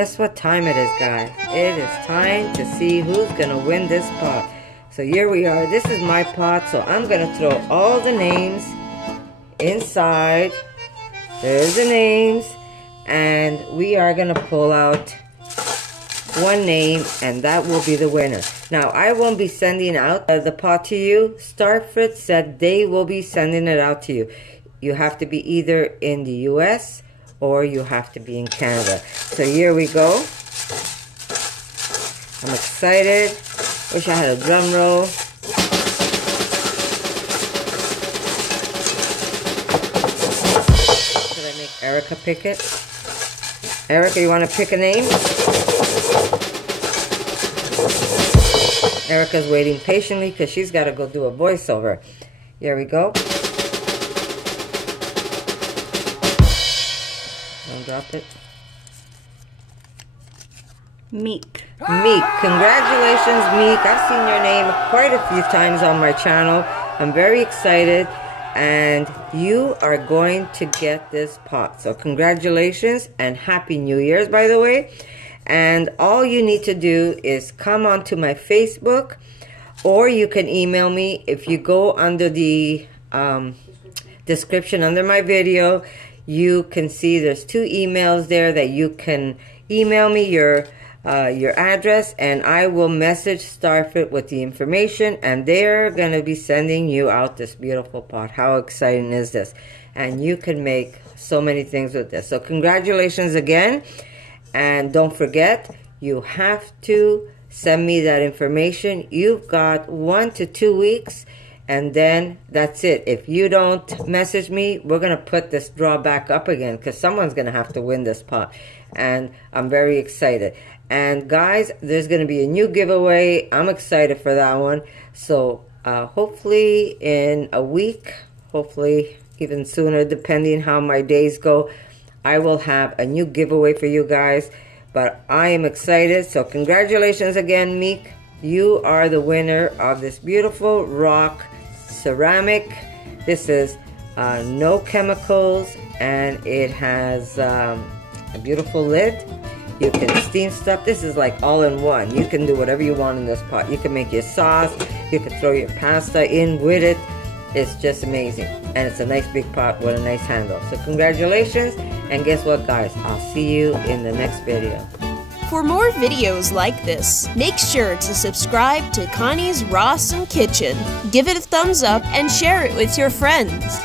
guess what time it is, guys? It is time to see who's gonna win this pot. So here we are. This is my pot, so I'm gonna throw all the names inside. There's the names, and we are gonna pull out one name, and that will be the winner. Now, I won't be sending out the pot to you. STARFRIT said they will be sending it out to you. You have to be either in the US or you have to be in Canada. So here we go. I'm excited. Wish I had a drum roll. Should I make Erica pick it? Erica, you want to pick a name? Erica's waiting patiently because she's got to go do a voiceover. Here we go. Don't drop it. Meek. Meek. Congratulations, Meek. I've seen your name quite a few times on my channel. I'm very excited. And you are going to get this pot. So congratulations and Happy New Year's, by the way. And all you need to do is come onto my Facebook, or you can email me. If you go under the description under my video, you can see there's 2 emails there that you can email me your address, and I will message STARFRIT with the information, and they're going to be sending you out this beautiful pot. How exciting is this? And you can make so many things with this. So congratulations again. And don't forget, you have to send me that information. You've got 1 to 2 weeks, and then that's it. If you don't message me, we're going to put this draw back up again, because someone's going to have to win this pot. And I'm very excited. And guys, there's going to be a new giveaway. I'm excited for that one. So hopefully in a week, hopefully even sooner, depending how my days go, I will have a new giveaway for you guys. But I am excited. So congratulations again, Meek. You are the winner of this beautiful rock ceramic. This is no chemicals, and it has a beautiful lid. You can steam stuff. This is like all in one. You can do whatever you want in this pot. You can make your sauce. You can throw your pasta in with it. It's just amazing. And it's a nice big pot with a nice handle. So congratulations. And guess what, guys? I'll see you in the next video. For more videos like this, make sure to subscribe to Connie's RAWsome Kitchen. Give it a thumbs up and share it with your friends.